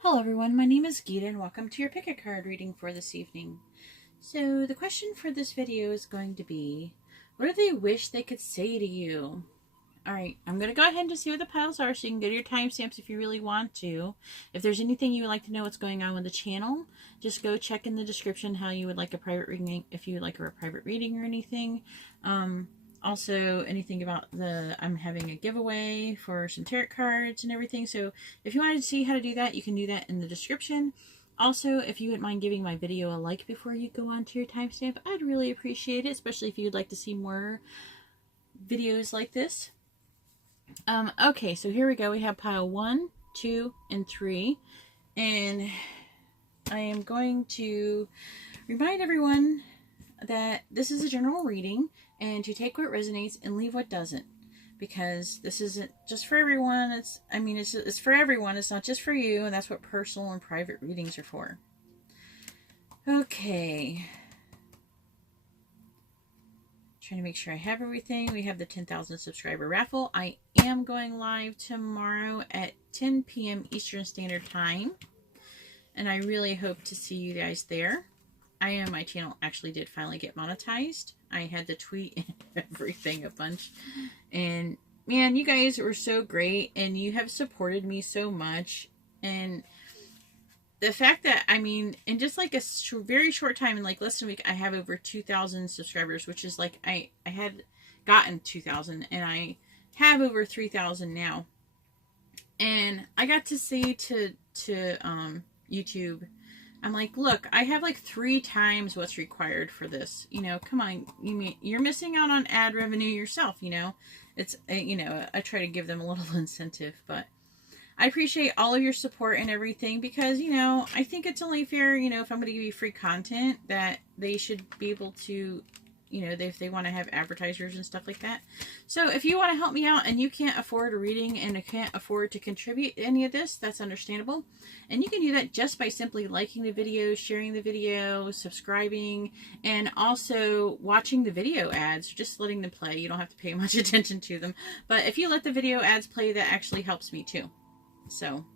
Hello everyone, my name is Geeta and welcome to your pick a card reading for this evening. So the question for this video is going to be, what do they wish they could say to you? Alright, I'm going to go ahead and just see what the piles are so you can go to your timestamps if you really want to. If there's anything you would like to know what's going on with the channel, just go check in the description how you would like a private reading, if you would like a private reading or anything. Also, anything about I'm having a giveaway for some tarot cards and everything. So if you wanted to see how to do that, you can do that in the description. Also, if you wouldn't mind giving my video a like before you go on to your timestamp, I'd really appreciate it, especially if you'd like to see more videos like this. Okay, so here we go. We have pile 1, 2, and 3. And I am going to remind everyone that this is a general reading and to take what resonates and leave what doesn't, because this isn't just for everyone. It's for everyone. It's not just for you, and that's what personal and private readings are for. Okay. Trying to make sure I have everything. We have the 10,000 subscriber raffle. I am going live tomorrow at 10 p.m. Eastern Standard Time, and I really hope to see you guys there. My channel actually did finally get monetized. I had to tweet and everything a bunch. And man, you guys were so great and you have supported me so much. And the fact that, in just like a very short time, in like less than a week, I have over 2,000 subscribers, which is like, I had gotten 2,000 and I have over 3,000 now. And I got to say to YouTube, I'm like, look, I have like 3 times what's required for this. You know, come on, you're missing out on ad revenue yourself. You know, it's I try to give them a little incentive, but I appreciate all of your support and everything, because I think it's only fair. If I'm going to give you free content, that they should be able to, if they want to have advertisers and stuff like that. So if you want to help me out and you can't afford a reading and can't afford to contribute any of this, that's understandable. And you can do that just by simply liking the video, sharing the video, subscribing, and also watching the video ads, just letting them play. You don't have to pay much attention to them. But if you let the video ads play, that actually helps me too. So,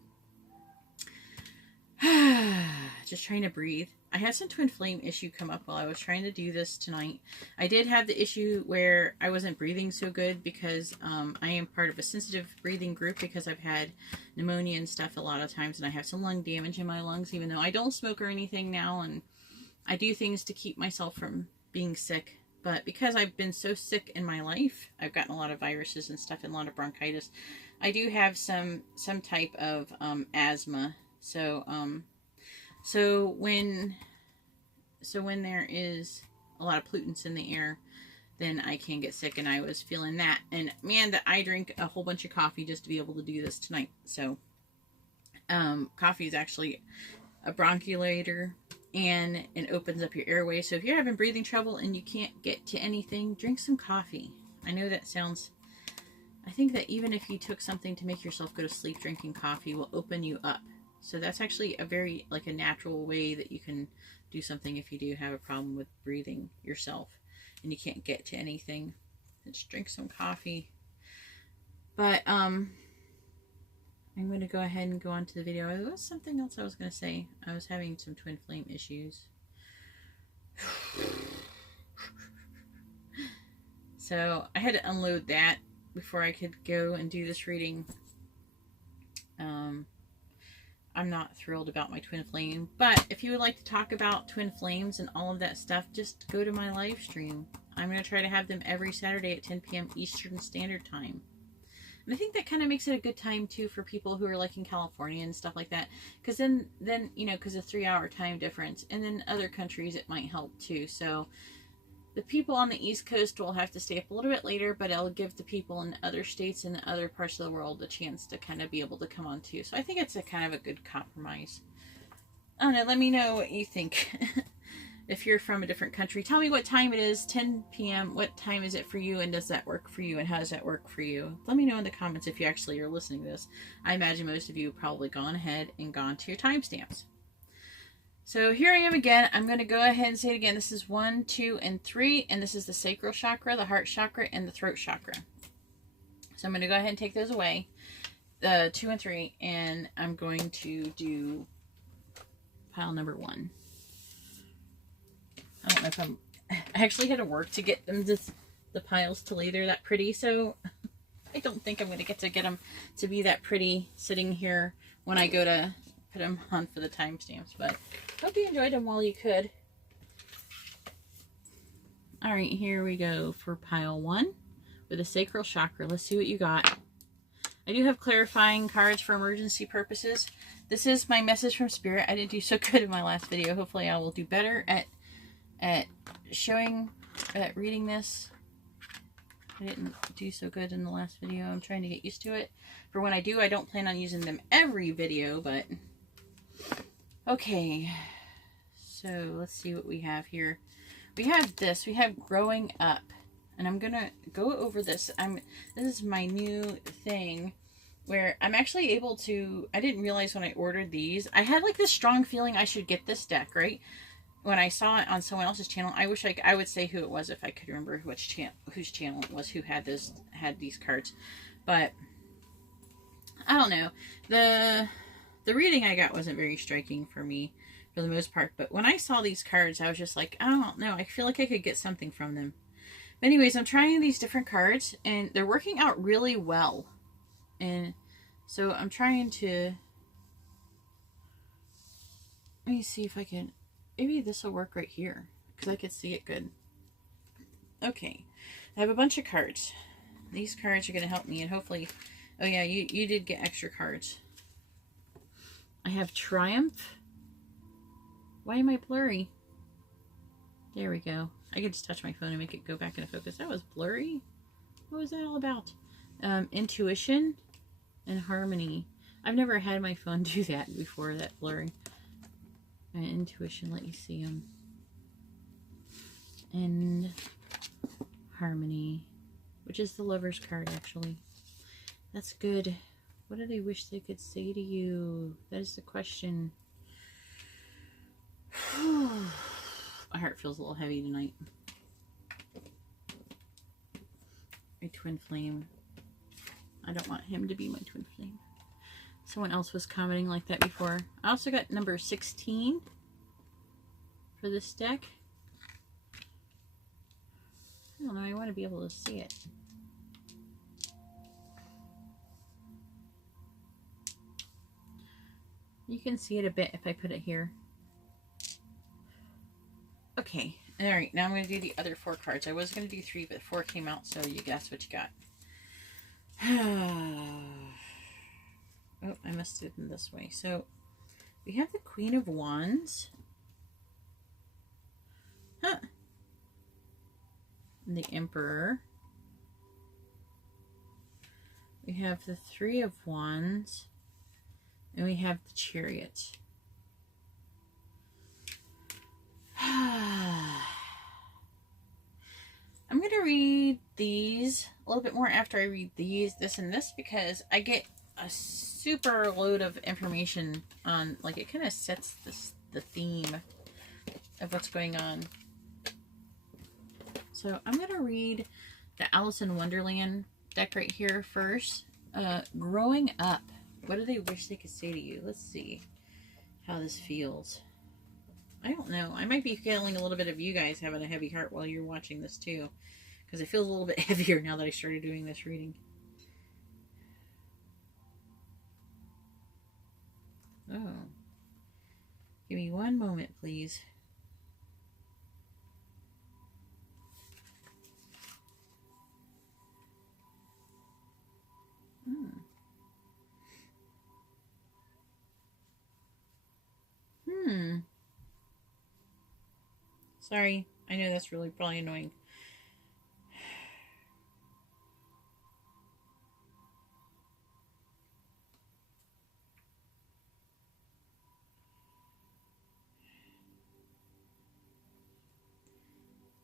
just trying to breathe. I had some twin flame issue come up while I was trying to do this tonight. I did have the issue where I wasn't breathing so good because I am part of a sensitive breathing group because I've had pneumonia and stuff a lot of times, and I have some lung damage in my lungs, even though I don't smoke or anything now, and I do things to keep myself from being sick. But because I've been so sick in my life, I've gotten a lot of viruses and stuff and a lot of bronchitis. I do have some type of asthma. So when there is a lot of pollutants in the air, then I can get sick, and I was feeling that. And man, that I drink a whole bunch of coffee just to be able to do this tonight. So coffee is actually a bronchulator, and it opens up your airway. So if you're having breathing trouble and you can't get to anything, drink some coffee. I know that sounds, I think that even if you took something to make yourself go to sleep, drinking coffee will open you up. So that's actually a very, like, a natural way that you can do something if you do have a problem with breathing yourself and you can't get to anything. Just drink some coffee. But I'm going to go ahead and go on to the video. There was something else I was going to say. I was having some twin flame issues. So I had to unload that before I could go and do this reading. I'm not thrilled about my twin flame, but if you would like to talk about twin flames and all of that stuff, just go to my live stream. I'm going to try to have them every Saturday at 10 p.m. Eastern Standard Time. And I think that kind of makes it a good time too for people who are like in California and stuff like that, because then because of 3-hour time difference, and then other countries it might help too. So the people on the East Coast will have to stay up a little bit later, but it'll give the people in other states and other parts of the world a chance to kind of be able to come on too. So I think it's a kind of a good compromise. I don't know. Let me know what you think. If you're from a different country, tell me what time it is. 10 p.m. What time is it for you, and does that work for you, and how does that work for you? Let me know in the comments if you actually are listening to this. I imagine most of you have probably gone ahead and gone to your timestamps. So here I am again. I'm going to go ahead and say it again. This is 1, 2, and 3, and this is the sacral chakra, the heart chakra, and the throat chakra. So I'm going to go ahead and take those away. 2 and 3, and I'm going to do pile number 1. I don't know if I actually had to work to get them the piles to lay there that pretty, so I don't think I'm going to get them to be that pretty sitting here when I go to put them on for the timestamps, but hope you enjoyed them while you could. All right, here we go for pile 1 with a sacral chakra. Let's see what you got. I do have clarifying cards for emergency purposes. This is my message from Spirit. I didn't do so good in my last video. Hopefully I will do better at reading this. I didn't do so good in the last video. I'm trying to get used to it. For when I do, I don't plan on using them every video, but okay. So let's see what we have here. We have this. We have growing up. And I'm going to go over this. This is my new thing where I'm actually able to, I didn't realize when I ordered these, I had like this strong feeling I should get this deck, right? When I saw it on someone else's channel, I wish I would say who it was if I could remember whose channel it was who had these cards. But I don't know. The reading I got wasn't very striking for me for the most part. But when I saw these cards, I was just like, I don't know. I feel like I could get something from them. Anyways, I'm trying these different cards, and they're working out really well. And so I'm trying to... Let me see if I can... Maybe this will work right here, because I could see it good. Okay. I have a bunch of cards. These cards are going to help me, and hopefully... Oh yeah, you did get extra cards. I have Triumph. Why am I blurry? There we go. I could just touch my phone and make it go back into focus. That was blurry. What was that all about? Intuition and Harmony. I've never had my phone do that before, that blurring. Intuition, let you see them. And Harmony, which is the Lover's card, actually. That's good. What do they wish they could say to you? That is the question. My heart feels a little heavy tonight. My twin flame. I don't want him to be my twin flame. Someone else was commenting like that before. I also got number 16 for this deck. I don't know. I want to be able to see it. You can see it a bit if I put it here. Okay, alright, now I'm going to do the other 4 cards. I was going to do 3, but 4 came out, so you guess what you got. Oh, I must do them this way. So, we have the Queen of Wands. Huh. And the Emperor. We have the 3 of Wands. And we have the Chariot. I'm going to read these a little bit more after I read these, this, and this, because I get a super load of information on, like, it kind of sets the theme of what's going on. So I'm going to read the Alice in Wonderland deck right here first. Growing up. What do they wish they could say to you? Let's see how this feels. I don't know. I might be feeling a little bit of you guys having a heavy heart while you're watching this too. Because it feels a little bit heavier now that I started doing this reading. Oh. Give me one moment, please. Sorry, I know that's really probably annoying.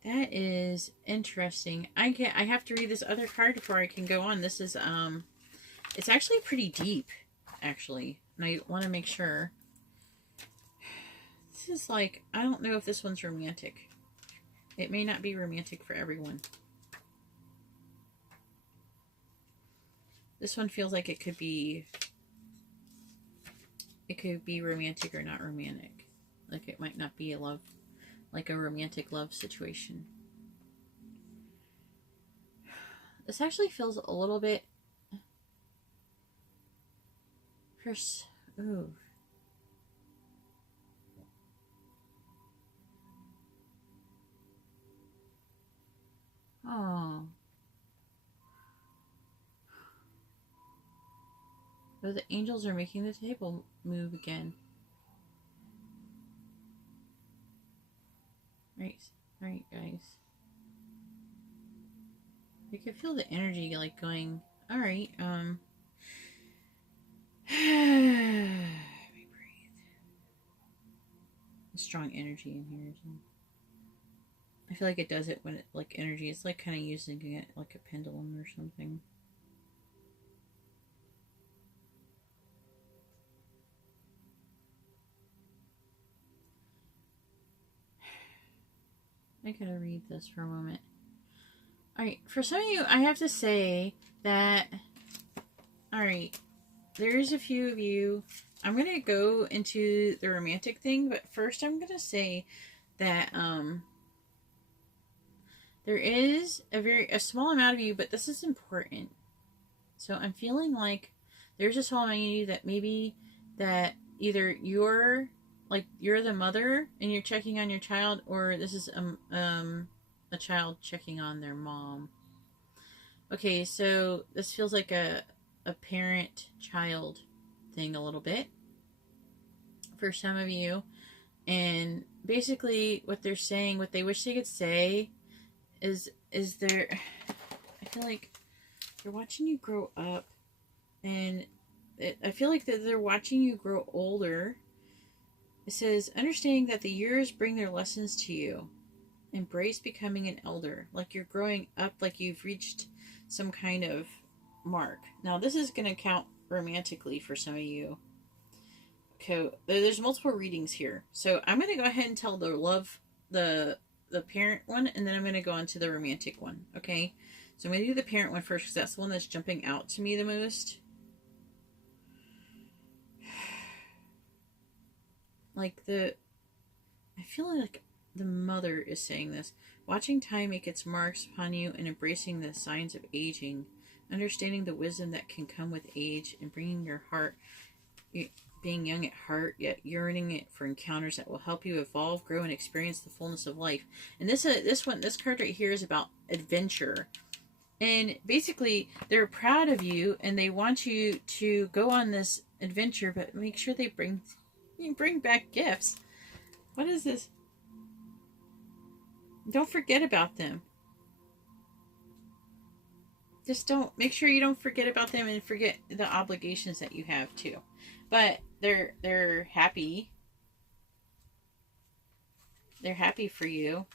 That is interesting. I have to read this other card before I can go on. This is it's actually pretty deep, actually. And I want to make sure. This is like, I don't know if this one's romantic. It may not be romantic for everyone. This one feels like it could be romantic or not romantic. Like it might not be a love, like a romantic love situation. This actually feels a little bit ooh. Oh. Oh, the angels are making the table move again. Right, guys. You can feel the energy like going, alright, let me breathe. Strong energy in here. I feel like it does it when it, like energy, it's like kind of using it like a pendulum or something. I gotta read this for a moment. Alright, for some of you, I have to say that, alright, there's a few of you, I'm gonna go into the romantic thing, but first I'm gonna say that, there is a small amount of you, but this is important. So I'm feeling like there's a small amount of you that maybe that either you're the mother and you're checking on your child, or this is a child checking on their mom. Okay, so this feels like a parent-child thing a little bit for some of you. And basically what they're saying, what they wish they could say is there, I feel like they're watching you grow up, and I feel like that they're watching you grow older. It says, understanding that the years bring their lessons to you. Embrace becoming an elder. Like you're growing up, like you've reached some kind of mark. Now, this is going to count romantically for some of you. Okay, there's multiple readings here. So I'm going to go ahead and tell the parent one, and then I'm going to go on to the romantic one. Okay? So I'm going to do the parent one first, because that's the one that's jumping out to me the most. I feel like the mother is saying this. Watching time make its marks upon you and embracing the signs of aging. Understanding the wisdom that can come with age and being young at heart, yet yearning it for encounters that will help you evolve, grow, and experience the fullness of life. And this card right here is about adventure. And basically, they're proud of you and they want you to go on this adventure, but make sure they bring back gifts. What is this? Don't forget about them. Just make sure you don't forget about them and forget the obligations that you have too. But they're happy. They're happy for you.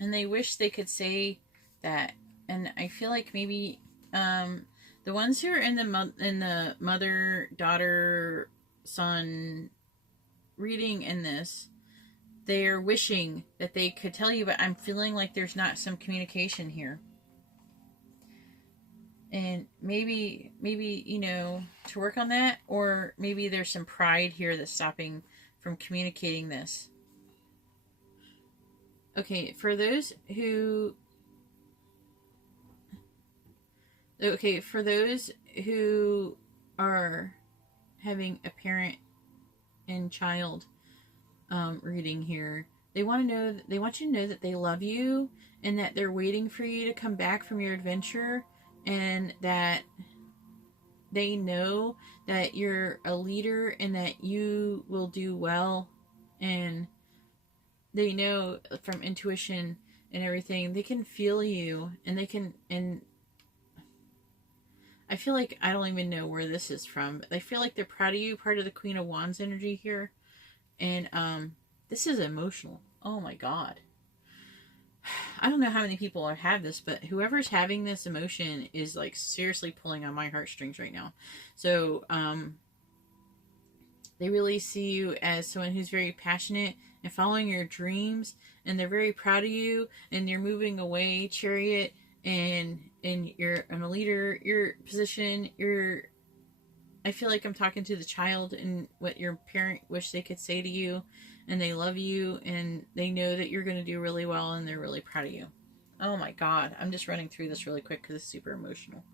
And they wish they could say that. And I feel like maybe the ones who are in the mother, daughter, son reading in this, they're wishing that they could tell you, but I'm feeling like there's not some communication here. And maybe, to work on that, or maybe there's some pride here that's stopping from communicating this. Okay, for those who are having a parent and child reading here, they want you to know that they love you and that they're waiting for you to come back from your adventure, and that they know that you're a leader and that you will do well, and they know from intuition and everything, they can feel you, and I feel like I don't even know where this is from, but I feel like they're proud of you, part of the Queen of Wands energy here. And this is emotional. Oh my God. I don't know how many people have this, but whoever's having this emotion is like seriously pulling on my heartstrings right now. So They really see you as someone who's very passionate and following your dreams, and they're very proud of you, and you're moving away, Chariot, and you're in a leader, your position, I feel like I'm talking to the child and what your parent wish they could say to you, and they love you, and they know that you're going to do really well, and they're really proud of you. Oh my God, I'm just running through this really quick because it's super emotional.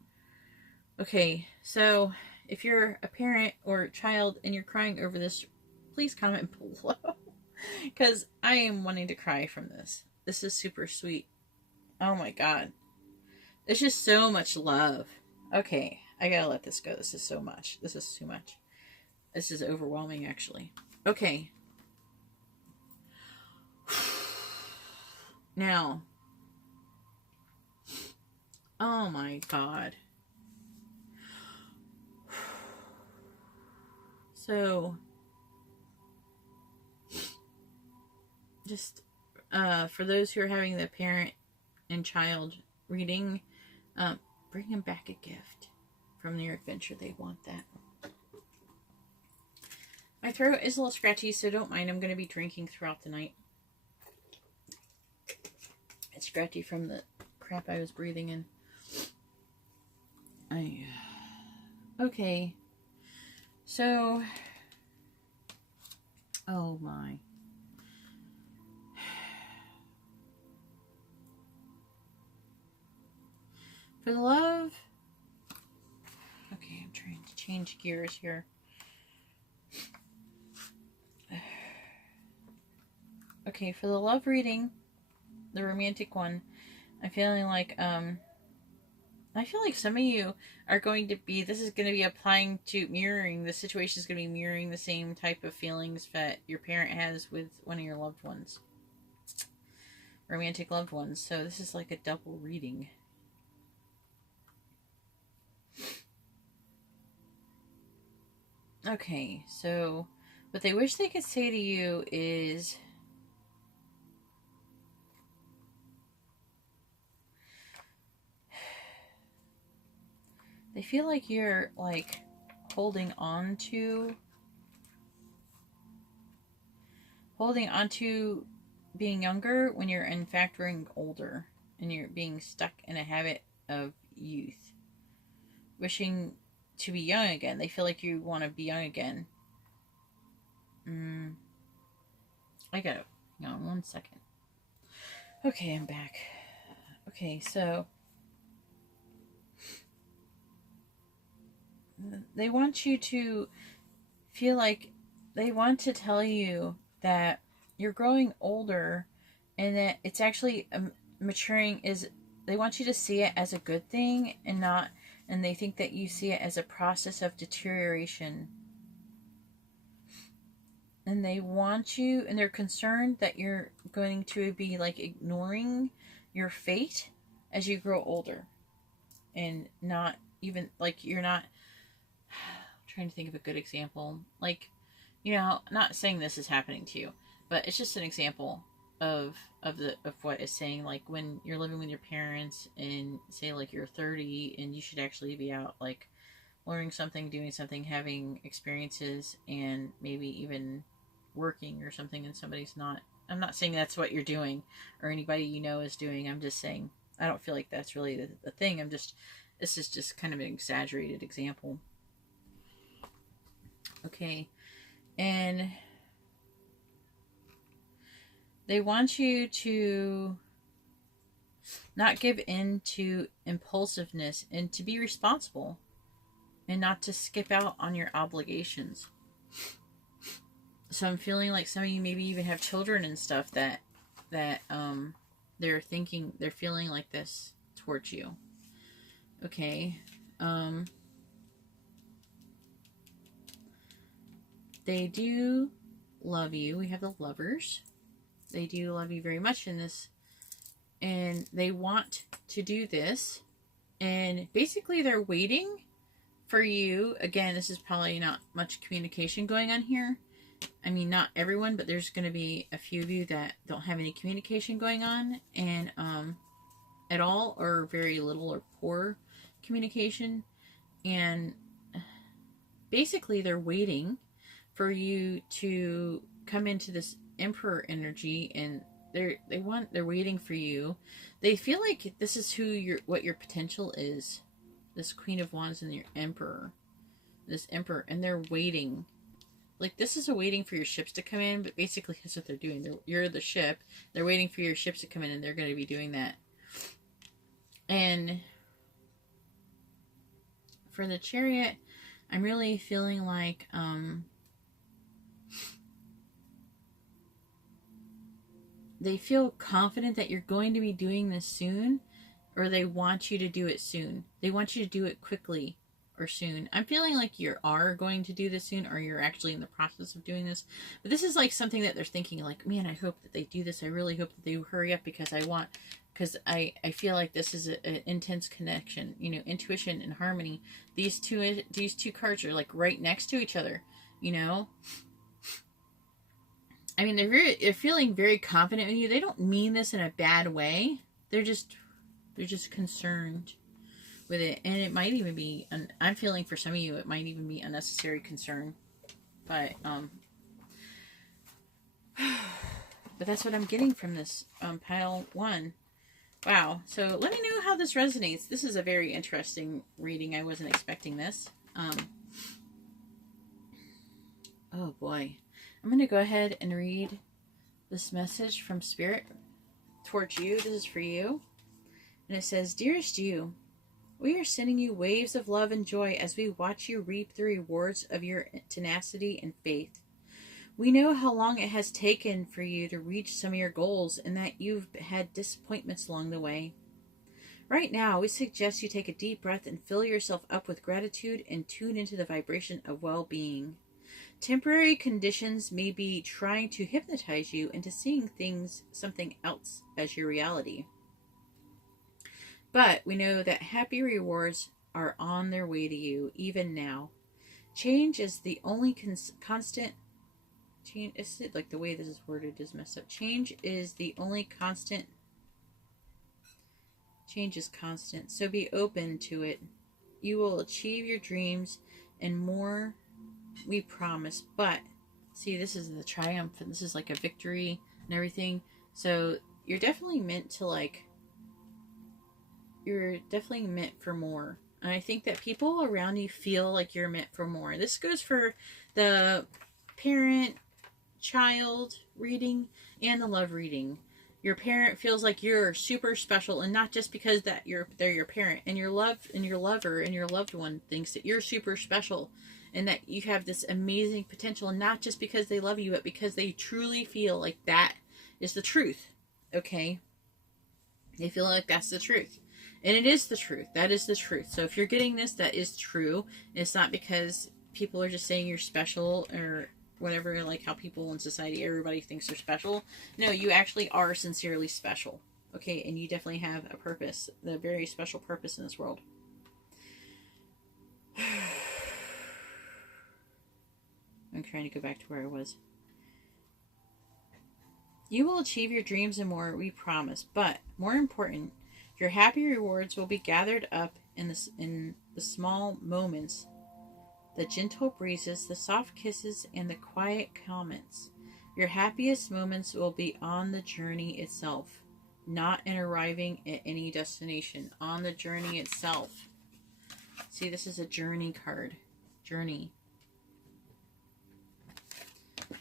Okay, so if you're a parent or a child and you're crying over this, please comment below because I am wanting to cry from this. This is super sweet. Oh my God. There's just so much love. Okay, I gotta let this go. This is so much. This is too much. This is overwhelming, actually. Okay. Now. Oh my God. So, just for those who are having the parent and child reading, bring them back a gift from their adventure. They want that. My throat is a little scratchy, so don't mind. I'm going to be drinking throughout the night. It's scratchy from the crap I was breathing in. Okay. So, oh my. For the love. Okay, I'm trying to change gears here. Okay, for the love reading, the romantic one, I'm feeling like, I feel like some of you are going to be, this is going to be applying to mirroring, the situation is going to be mirroring the same type of feelings that your parent has with one of your loved ones. Romantic loved ones. So this is like a double reading. Okay, so what they wish they could say to you is, they feel like you're like holding on to being younger when you're in fact growing older, and you're being stuck in a habit of youth, wishing to be young again. They feel like you want to be young again. I gotta, hang on 1 second. Okay, I'm back. Okay, so they want you to feel like, they want to tell you that you're growing older, and that it's actually maturing is, they want you to see it as a good thing, and not, and they think that you see it as a process of deterioration. And they want you, and they're concerned that you're going to be like ignoring your fate as you grow older, and not even like, you're not, I'm trying to think of a good example, like, you know, not saying this is happening to you, but it's just an example of what it's saying. Like when you're living with your parents, and say like you're 30 and you should actually be out like learning something, doing something, having experiences, and maybe even working or something, and somebody's not. I'm not saying that's what you're doing or anybody you know is doing. I'm just saying I don't feel like that's really the thing. This is just kind of an exaggerated example. Okay. And they want you to not give in to impulsiveness, and to be responsible, and not to skip out on your obligations. So I'm feeling like some of you maybe even have children and stuff that they're feeling like this towards you. Okay. They do love you. We have the Lovers. They do love you very much in this, and they want to do this, and basically they're waiting for you. Again, this is probably not much communication going on here. I mean, not everyone, but there's going to be a few of you that don't have any communication going on, and at all, or very little or poor communication. And basically they're waiting for you to come into this Emperor energy, and they're waiting for you. They feel like this is what your potential is. This Queen of Wands and your Emperor. This Emperor, and they're waiting. Like, this is a waiting for your ships to come in, but basically that's what they're doing. You're the ship. They're waiting for your ships to come in, and they're going to be doing that. And for the Chariot, I'm really feeling like they feel confident that you're going to be doing this soon, or they want you to do it soon. They want you to do it quickly or soon. I'm feeling like you are going to do this soon, or you're actually in the process of doing this. But this is like something that they're thinking like, man, I hope that they do this. I really hope that they hurry up because I feel like this is an intense connection, you know, intuition and harmony. These two cards are like right next to each other, you know. I mean, they're feeling very confident in you. They don't mean this in a bad way. They're just concerned with it, and it might even be. I'm feeling for some of you, it might even be unnecessary concern, but that's what I'm getting from this pile 1. Wow. So let me know how this resonates. This is a very interesting reading. I wasn't expecting this. Oh boy. I'm going to go ahead and read this message from Spirit towards you. This is for you. And it says, Dearest you, we are sending you waves of love and joy as we watch you reap the rewards of your tenacity and faith. We know how long it has taken for you to reach some of your goals and that you've had disappointments along the way. Right now, we suggest you take a deep breath and fill yourself up with gratitude and tune into the vibration of well-being. Temporary conditions may be trying to hypnotize you into seeing something else as your reality. But we know that happy rewards are on their way to you, even now. Change is the only constant. Change, is it like the way this is worded is messed up. Change is the only constant. Change is constant, so be open to it. You will achieve your dreams and more, we promise. But see, this is the triumph, and this is like a victory and everything. So you're definitely meant to you're definitely meant for more. And I think that people around you feel like you're meant for more. This goes for the parent-child reading and the love reading. Your parent feels like you're super special, and not just because that they're your parent, and your lover and your loved one thinks that you're super special and that you have this amazing potential, and not just because they love you, but because they truly feel like that is the truth. Okay? They feel like that's the truth. And it is the truth. That is the truth. So if you're getting this, that is true. It's not because people are just saying you're special or whatever, like how people in society, everybody thinks they're special. No, you actually are sincerely special. Okay? And you definitely have a purpose, a very special purpose in this world. I'm trying to go back to where I was. You will achieve your dreams and more, we promise. But more important, your happy rewards will be gathered up in the small moments, the gentle breezes, the soft kisses, and the quiet comments. Your happiest moments will be on the journey itself, not in arriving at any destination. On the journey itself. See, this is a journey card. Journey.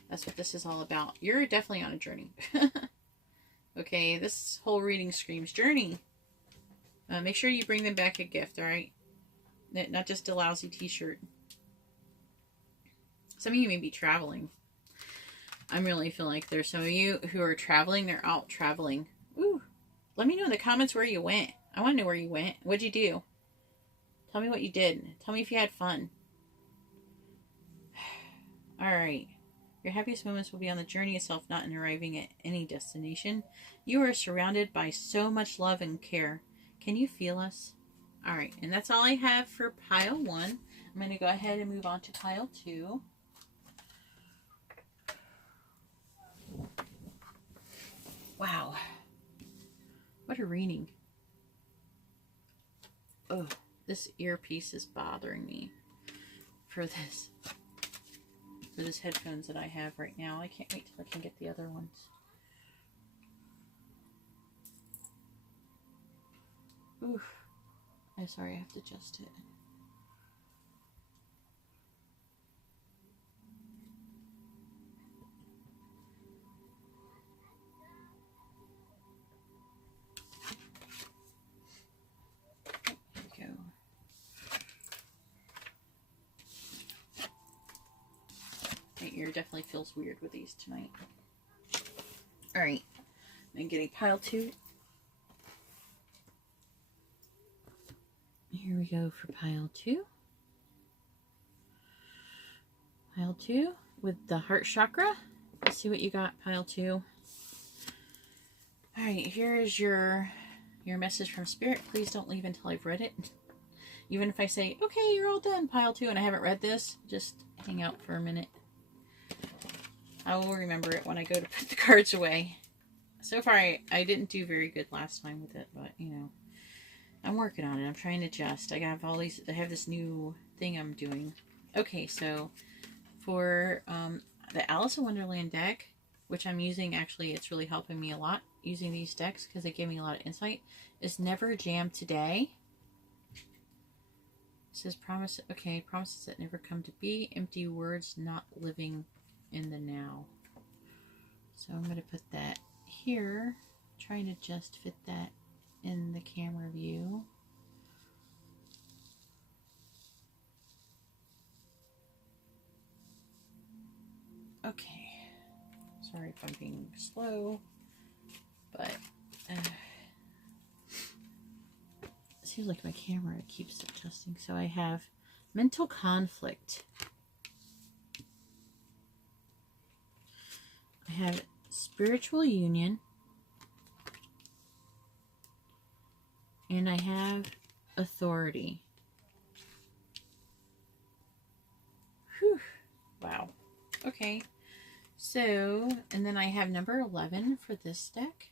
That's what this is all about. You're definitely on a journey. Okay, this whole reading screams journey. Make sure you bring them back a gift, alright? Not just a lousy t-shirt. Some of you may be traveling. I'm really feeling like there's some of you who are traveling. They're out traveling. Ooh. Let me know in the comments where you went. I want to know where you went. What'd you do? Tell me what you did. Tell me if you had fun. Alright. Your happiest moments will be on the journey itself, not in arriving at any destination. You are surrounded by so much love and care. Can you feel us? Alright, and that's all I have for pile 1. I'm going to go ahead and move on to pile 2. Wow. What a reading. Oh, this earpiece is bothering me for this. for this headphones that I have right now. I can't wait till I can get the other ones. Oof. I'm sorry, I have to adjust it. There we go. My ear definitely feels weird with these tonight. Alright, I'm getting pile 2. Here we go for pile 2. Pile 2 with the heart chakra. Let's see what you got, pile 2. Alright, here is your message from Spirit. Please don't leave until I've read it. Even if I say, okay, you're all done, pile 2, and I haven't read this, just hang out for a minute. I will remember it when I go to put the cards away. So far, I didn't do very good last time with it, but, you know, I'm working on it. I'm trying to adjust. I have this new thing I'm doing. Okay, so for the Alice in Wonderland deck, which I'm using, actually, it's really helping me a lot using these decks because they give me a lot of insight, is Never Jam Today. It says promises that never come to be, empty words, not living in the now. So I'm going to put that here, trying to just fit that in the camera view. Okay, sorry if I'm being slow, but it seems like my camera keeps adjusting. So I have mental conflict. I have spiritual union. And I have authority. Whew. Wow. Okay. So, and then I have number 11 for this deck.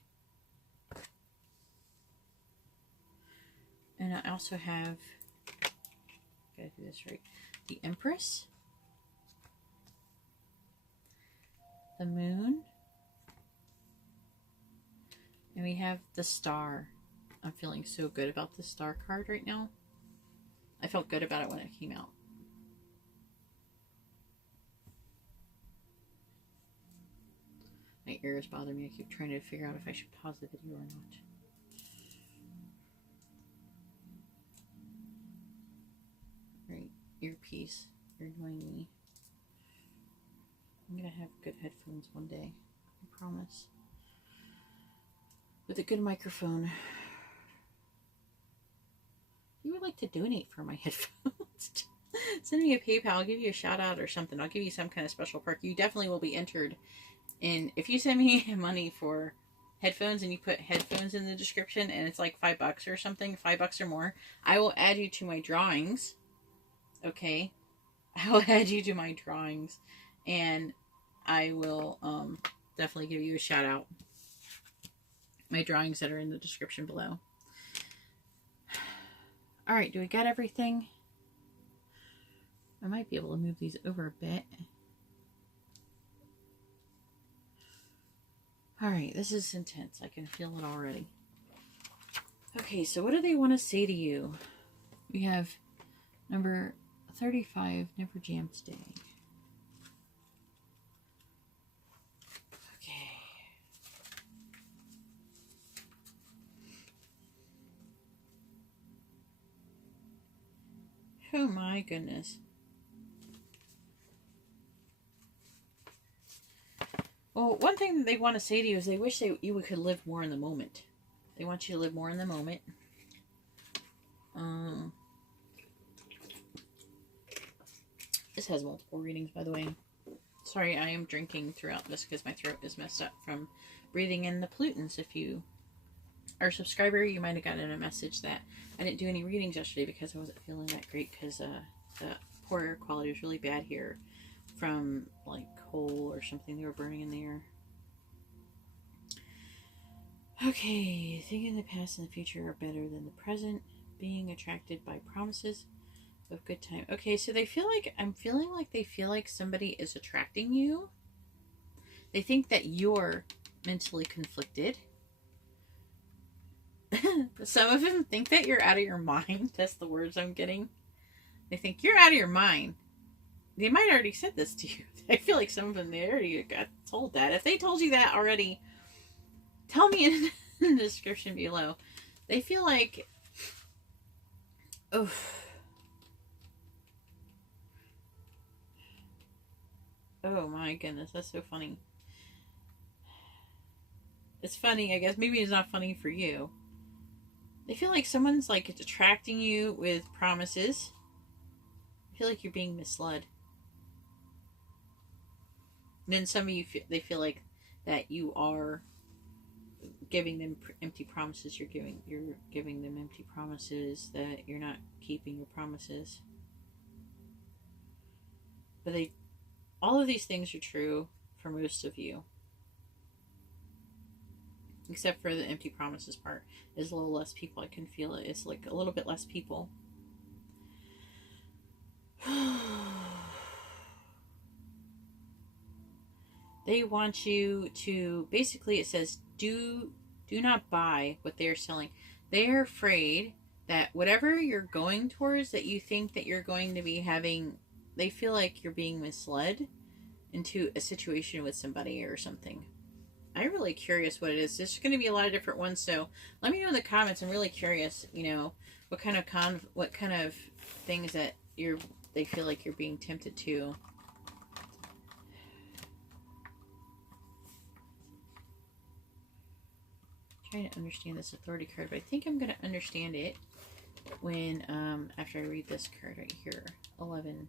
And I also have, gotta do this right, the Empress, the Moon, and we have the Star. I'm feeling so good about the Star card right now. I felt good about it when it came out. My ears bother me. I keep trying to figure out if I should pause the video or not. Right, earpiece. You're annoying me. I'm gonna have good headphones one day. I promise. With a good microphone. If you would like to donate for my headphones, send me a PayPal. I'll give you a shout out or something. I'll give you some kind of special perk. You definitely will be entered in. If you send me money for headphones and you put headphones in the description and it's like $5 or something, $5 or more, I will add you to my drawings. Okay, I will add you to my drawings, and I will definitely give you a shout out. My drawings that are in the description below. Alright, do we got everything? I might be able to move these over a bit. Alright, this is intense. I can feel it already. Okay, so what do they want to say to you? We have number 35, Never Jam Today. Oh my goodness. Well, one thing that they want to say to you is they wish you could live more in the moment. They want you to live more in the moment. This has multiple readings, by the way. Sorry, I am drinking throughout this because my throat is messed up from breathing in the pollutants. If you are a subscriber, you might have gotten a message that I didn't do any readings yesterday because I wasn't feeling that great because the poor air quality was really bad here from like coal or something they were burning in the air. Okay, thinking the past and the future are better than the present. Being attracted by promises Of good time. Okay, so they feel like, I'm feeling like they feel like somebody is attracting you. They think that you're mentally conflicted. Some of them think that you're out of your mind. That's the words I'm getting. They think you're out of your mind. They might already said this to you. I feel like some of them, they already got told that. If they told you that already, tell me in the description below. They feel like, oh, oh my goodness, that's so funny. It's funny, I guess. Maybe it's not funny for you. They feel like someone's like attracting you with promises. I feel like you're being misled. And then some of you, they feel like that you are giving them empty promises. You're giving them empty promises, that you're not keeping your promises. But all of these things are true for most of you. Except for the empty promises part. There's a little less people. I can feel it. It's like a little bit less people. They want you to, basically it says, do not buy what they're selling. They're afraid that whatever you're going towards, that you think that you're going to be having, they feel like you're being misled into a situation with somebody or something. I'm really curious what it is. There's going to be a lot of different ones, so let me know in the comments. I'm really curious, you know, what kind of things that they feel like you're being tempted to. Trying to understand this authority card, but I think I'm going to understand it when after I read this card right here, 11.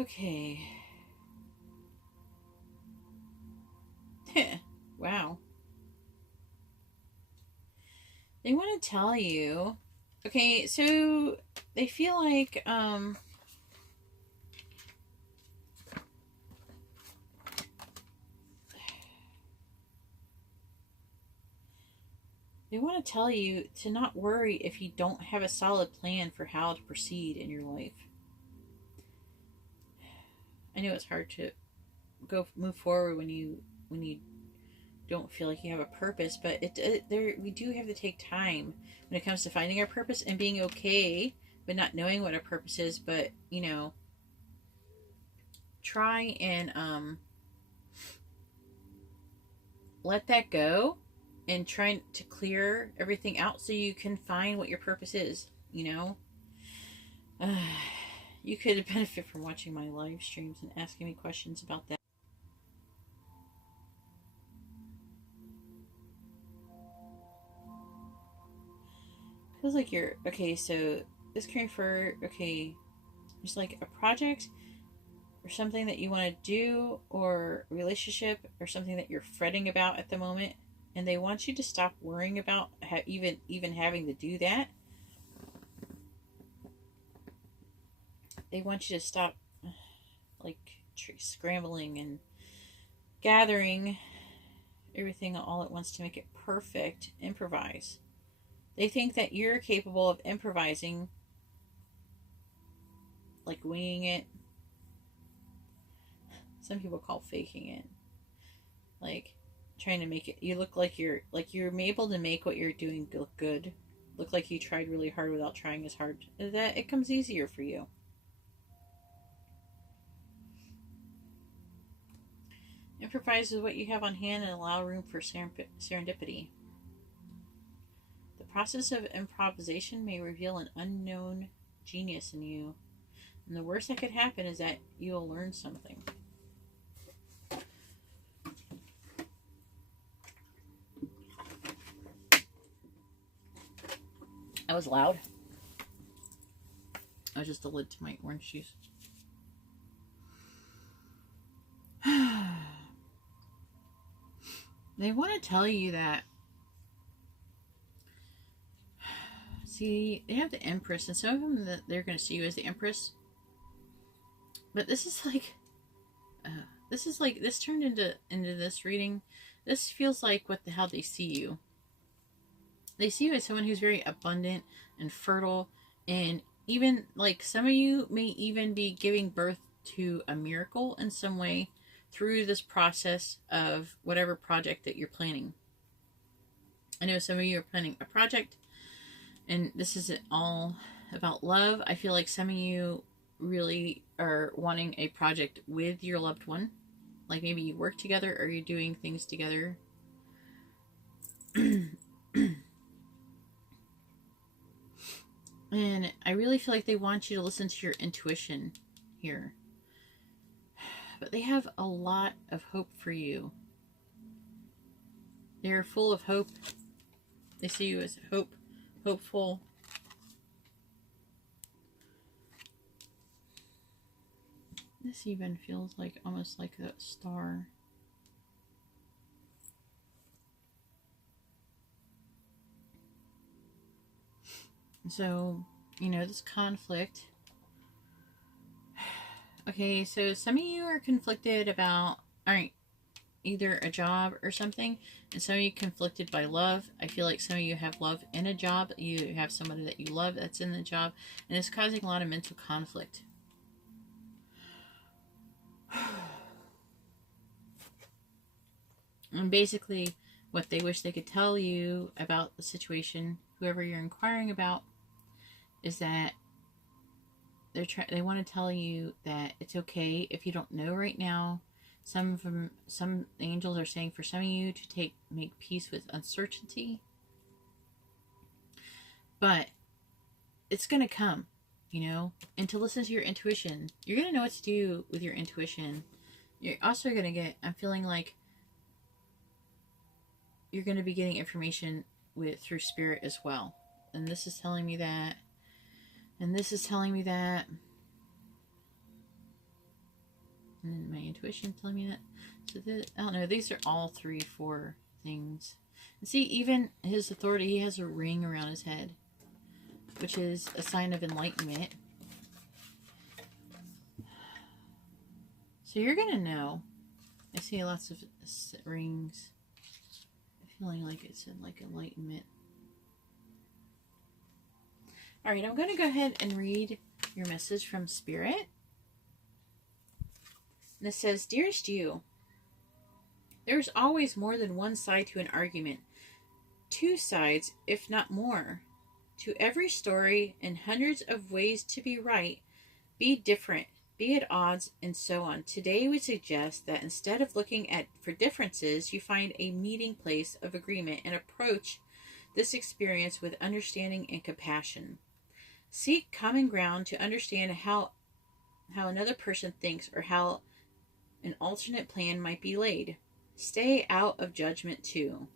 Okay. Wow. They want to tell you. Okay, so they feel like they want to tell you to not worry if you don't have a solid plan for how to proceed in your life. I know it's hard to move forward when you don't feel like you have a purpose, but we do have to take time when it comes to finding our purpose and being okay but not knowing what our purpose is. But you know, try and let that go and try to clear everything out so you can find what your purpose is. You know, you could benefit from watching my live streams and asking me questions about that. Feels like you're okay. So this carrying for there's like a project or something that you want to do, or a relationship or something that you're fretting about at the moment, and they want you to stop worrying about even having to do that. They want you to stop like scrambling and gathering everything all at once to make it perfect. Improvise. They think that you're capable of improvising, like winging it. Some people call faking it. Like trying to make it, you look like you're able to make what you're doing look good. Look like you tried really hard without trying as hard. That it comes easier for you. Improvise with what you have on hand and allow room for serendipity. The process of improvisation may reveal an unknown genius in you. And the worst that could happen is that you'll learn something. That was loud. That was just the lid to my orange juice. They want to tell you that, See, they have the Empress, and some of them that they're going to see you as the Empress. But this is like, this turned into this reading. This feels like how they see you. They see you as someone who's very abundant and fertile, and even like some of you may even be giving birth to a miracle in some way through this process of whatever project that you're planning. I know some of you are planning a project, and this isn't all about love. I feel like some of you really are wanting a project with your loved one. Like maybe you work together or you're doing things together. And I really feel like they want you to listen to your intuition here. But they have a lot of hope for you. They're full of hope. They see you as hopeful. This even feels like almost like a star. So, you know, this conflict. Okay, so some of you are conflicted about, alright, either a job or something, and some of you conflicted by love. I feel like some of you have love in a job. You have somebody that you love that's in the job, and it's causing a lot of mental conflict. And basically, what they wish they could tell you about the situation, whoever you're inquiring about, is that they want to tell you that it's okay if you don't know right now. Some angels are saying for some of you to make peace with uncertainty, but it's gonna come, you know. And to listen to your intuition, you're gonna know what to do with your intuition. You're also gonna get. I'm feeling like you're gonna be getting information through spirit as well, and this is telling me that. And this is telling me that. And my intuition telling me that. So I don't know. These are all 3, 4 things. And see, even his authority, he has a ring around his head, which is a sign of enlightenment. So you're going to know. I see lots of rings. I'm feeling like it said like enlightenment. Alright, I'm going to go ahead and read your message from Spirit. And it says, Dearest you, there's always more than one side to an argument. 2 sides, if not more. To every story, and hundreds of ways to be right, be different, be at odds, and so on. Today we suggest that instead of looking for differences, you find a meeting place of agreement and approach this experience with understanding and compassion. Seek common ground to understand how another person thinks or how an alternate plan might be laid. Stay out of judgment too.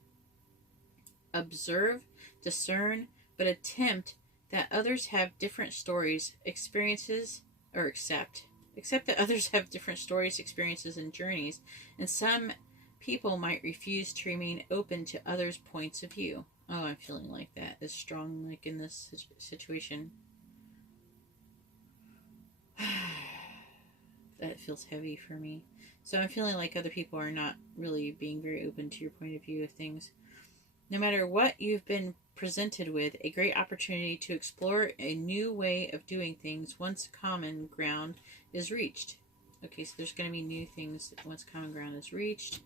Observe, discern, but attempt that others have different stories, experiences, or accept that others have different stories, experiences, and journeys, and some people might refuse to remain open to others' points of view. Oh, I'm feeling like that is strong, like in this situation. That feels heavy for me. So I'm feeling like other people are not really being very open to your point of view of things. No matter what you've been presented with, a great opportunity to explore a new way of doing things once common ground is reached. Okay, so there's going to be new things once common ground is reached.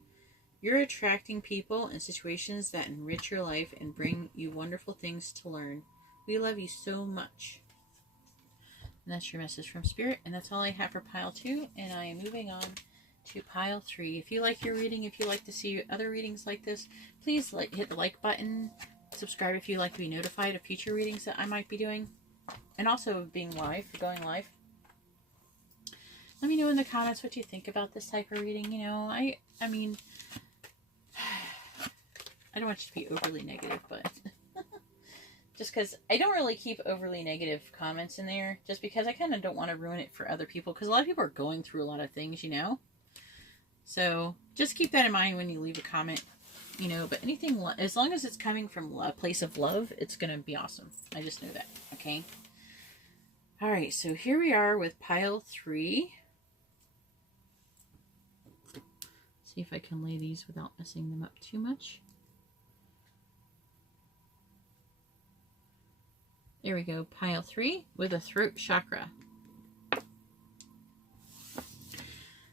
You're attracting people and situations that enrich your life and bring you wonderful things to learn. We love you so much. And that's your message from Spirit. And that's all I have for pile 2. And I am moving on to pile 3. If you like your reading, if you like to see other readings like this, please hit the like button. Subscribe if you like to be notified of future readings that I might be doing. And also being live, going live. Let me know in the comments what you think about this type of reading. You know, I mean, I don't want you to be overly negative, but just because I don't really keep overly negative comments in there, just because I kind of don't want to ruin it for other people, because a lot of people are going through a lot of things, you know. So just keep that in mind when you leave a comment. you know, but anything, as long as it's coming from a place of love, it's going to be awesome. I just know that, okay? All right, so here we are with pile 3. See if I can lay these without messing them up too much. There we go, pile 3 with a throat chakra.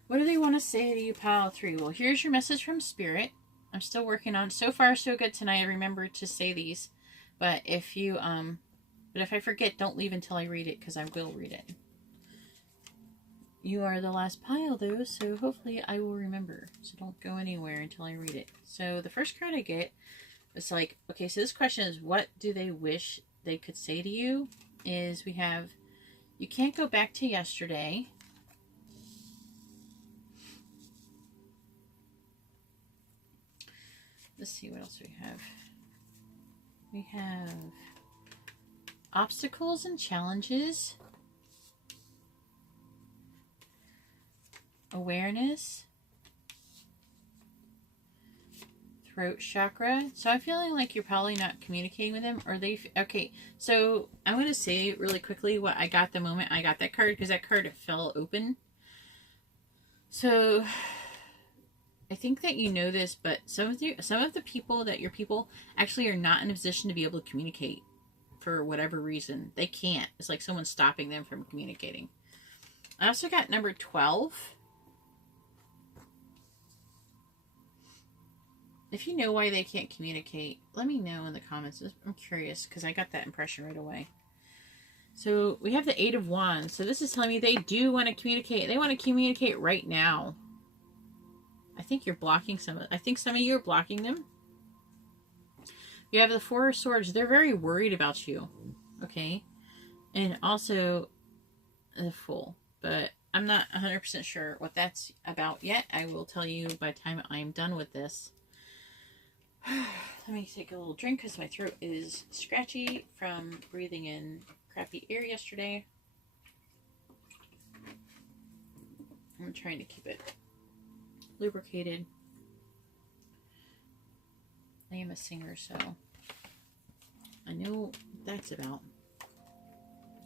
What do they want to say to you, pile 3? Well, here's your message from Spirit. I'm still working on. So far, so good tonight. I remember to say these, but if I forget, don't leave until I read it, because I will read it. You are the last pile, though, so hopefully I will remember. So don't go anywhere until I read it. So the first card I get, it's like, okay, so this question is, what do they wish they could say to you? Is we have, you can't go back to yesterday. Let's see what else we have. We have obstacles and challenges, awareness, throat chakra. So I'm feeling like you're probably not communicating with them, or they, okay, so I'm going to say really quickly what I got the moment I got that card, because that card fell open. So I think that you know this, but some of the people that your people actually are not in a position to be able to communicate for whatever reason. They can't. It's like someone's stopping them from communicating. I also got number 12. If you know why they can't communicate, let me know in the comments. I'm curious, because I got that impression right away. So we have the 8 of Wands. So this is telling me they do want to communicate. They want to communicate right now. I think you're blocking I think some of you are blocking them. You have the 4 of Swords. They're very worried about you. Okay. And also the Fool. But I'm not 100% sure what that's about yet. I will tell you by the time I'm done with this. Let me take a little drink, because my throat is scratchy from breathing in crappy air yesterday. I'm trying to keep it lubricated. I am a singer, so I know what that's about.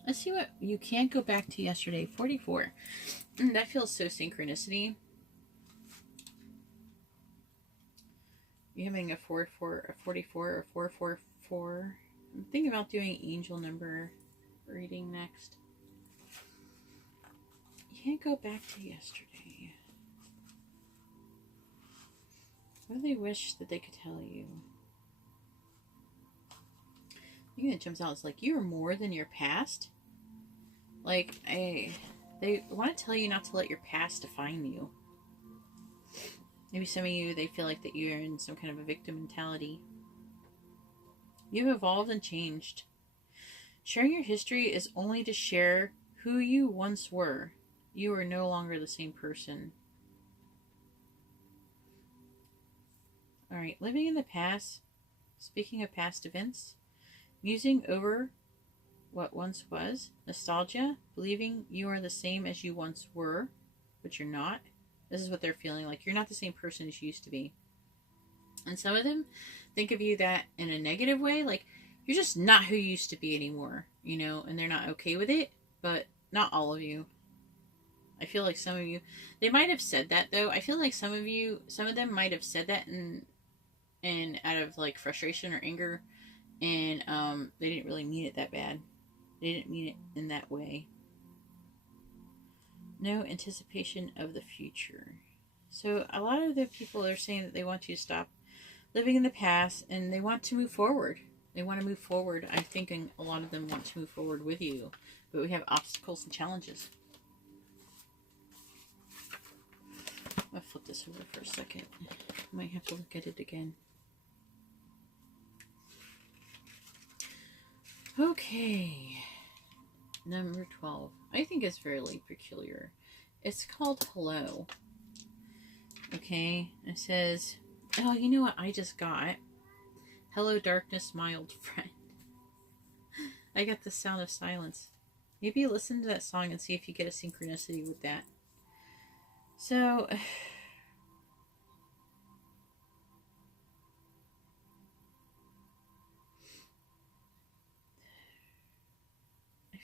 Let's see what you can't go back to yesterday. 44. That feels so synchronicity. You're having a 44, a 44, or 444. I'm thinking about doing angel number reading next. You can't go back to yesterday. What do they wish that they could tell you? I think that jumps out. It's like, you are more than your past. Like, they want to tell you not to let your past define you. Maybe some of you, they feel like that you're in some kind of a victim mentality. You've evolved and changed. Sharing your history is only to share who you once were. You are no longer the same person. Alright, living in the past, speaking of past events, musing over what once was, nostalgia, believing you are the same as you once were, but you're not. This is what they're feeling like. You're not the same person as you used to be. And some of them think of you that in a negative way, like you're just not who you used to be anymore, you know, and they're not okay with it, but not all of you. I feel like some of you, they might have said that though. I feel like some of them might have said that and out of like frustration or anger, and they didn't really mean it that bad. They didn't mean it in that way. No anticipation of the future. So a lot of the people are saying that they want you to stop living in the past and they want to move forward. They want to move forward. I'm thinking a lot of them want to move forward with you. But we have obstacles and challenges. I'll flip this over for a second. Might have to look at it again. Okay. Number 12. I think it's fairly peculiar. It's called Hello. Okay. It says, oh, you know what I just got? Hello, darkness, my old friend. I got the Sound of Silence. Maybe listen to that song and see if you get a synchronicity with that. So,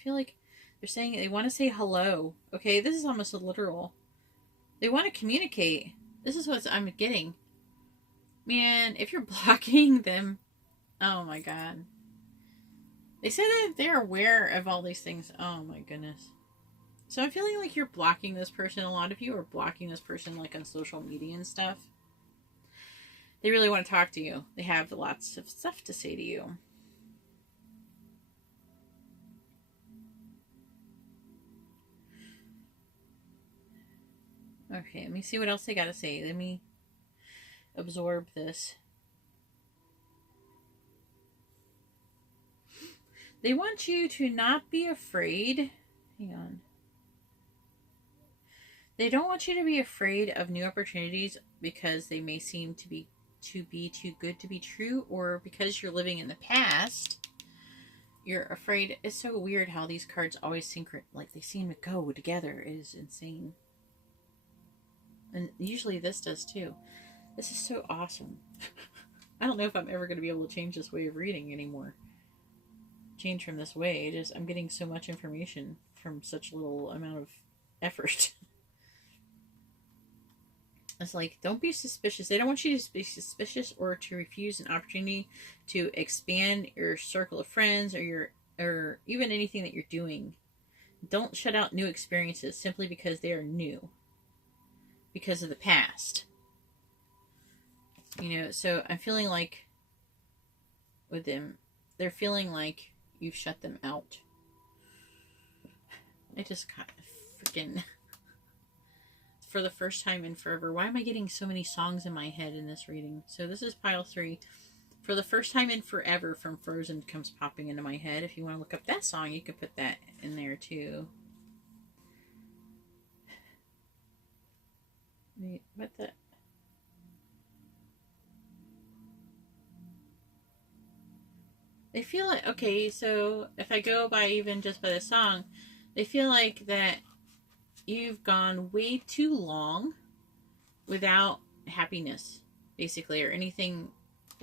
feel like they're saying they want to say hello. Okay, this is almost a literal. They want to communicate. This is what I'm getting. Man, if you're blocking them, oh my god. They said that they're aware of all these things. Oh my goodness. So I'm feeling like you're blocking this person. A lot of you are blocking this person like on social media and stuff. They really want to talk to you. They have lots of stuff to say to you. Okay, let me see what else they got to say. Let me absorb this. They want you to not be afraid. Hang on. They don't want you to be afraid of new opportunities because they may seem to be too good to be true, or because you're living in the past. You're afraid. It's so weird how these cards always like they seem to go together. It is insane. And usually this does too. This is so awesome. I don't know if I'm ever going to be able to change this way of reading anymore. Change from this way. I'm getting so much information from such little amount of effort. It's like, don't be suspicious. They don't want you to be suspicious or to refuse an opportunity to expand your circle of friends or even anything that you're doing. Don't shut out new experiences simply because they are new. Because of the past. You know, so I'm feeling like with them, they're feeling like you've shut them out. I just got freaking for the first time in forever. Why am I getting so many songs in my head in this reading? So this is pile 3. For the first time in forever from Frozen comes popping into my head. If you want to look up that song, you can put that in there too. Wait, what the? They feel like, okay, so if I go by even just by the song, they feel like that you've gone way too long without happiness, basically, or anything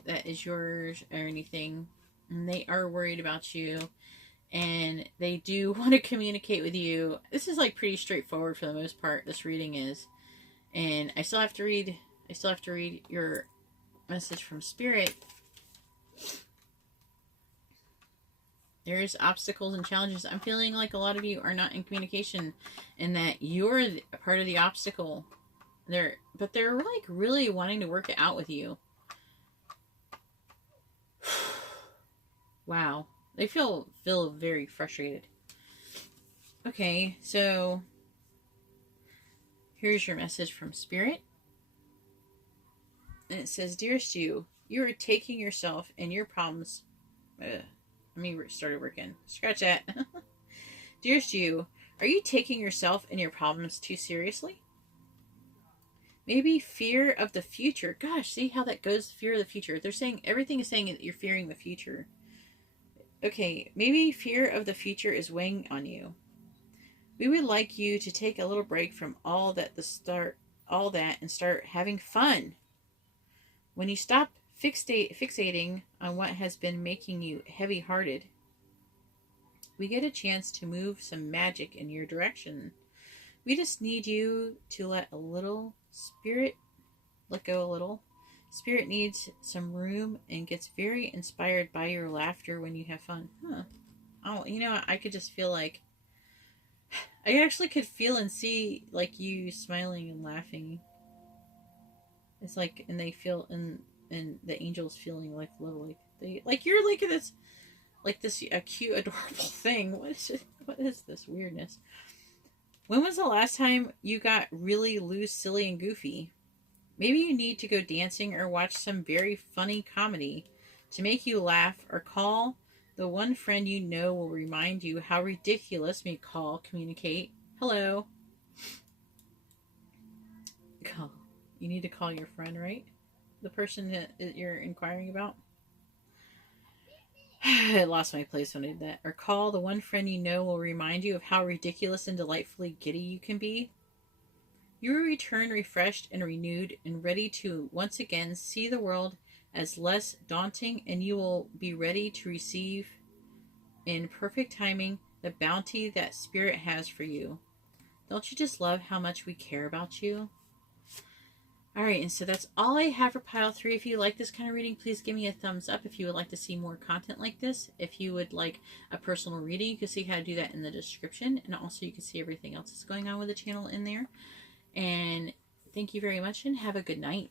that is yours or anything. And they are worried about you, and they do want to communicate with you. This is like pretty straightforward for the most part, this reading is. And I still have to read your message from Spirit. There is obstacles and challenges. I'm feeling like a lot of you are not in communication and that you're part of the obstacle. But they're like really wanting to work it out with you. Wow. They feel very frustrated. Okay, so here's your message from Spirit. And it says, Dearest you are taking yourself and your problems... Let me start over again. Scratch that. Dearest you, are you taking yourself and your problems too seriously? Maybe fear of the future. Gosh, see how that goes? Fear of the future. They're saying, everything is saying that you're fearing the future. Okay, maybe fear of the future is weighing on you. We would like you to take a little break from all that and start having fun. When you stop fixating on what has been making you heavy-hearted, we get a chance to move some magic in your direction. We just need you to let go a little. Spirit needs some room and gets very inspired by your laughter when you have fun. Oh, you know, I could just feel like I actually could feel and see like you smiling and laughing. It's like, and they feel, and the angels feeling like lovely. They like, you're like this cute, adorable thing. What is this weirdness? When was the last time you got really loose, silly, and goofy? Maybe you need to go dancing or watch some very funny comedy to make you laugh, or call the one friend you know will remind you how ridiculous. Communicate. Hello. Call. You need to call your friend, right? The person that you're inquiring about. I lost my place when I did that. Or call the one friend you know will remind you of how ridiculous and delightfully giddy you can be. You will return refreshed and renewed and ready to once again see the world as less daunting, and you will be ready to receive in perfect timing the bounty that Spirit has for you. Don't you just love how much we care about you? Alright, and so that's all I have for pile 3. If you like this kind of reading, please give me a thumbs up if you would like to see more content like this. If you would like a personal reading, you can see how to do that in the description. And also you can see everything else that's going on with the channel in there. And thank you very much and have a good night.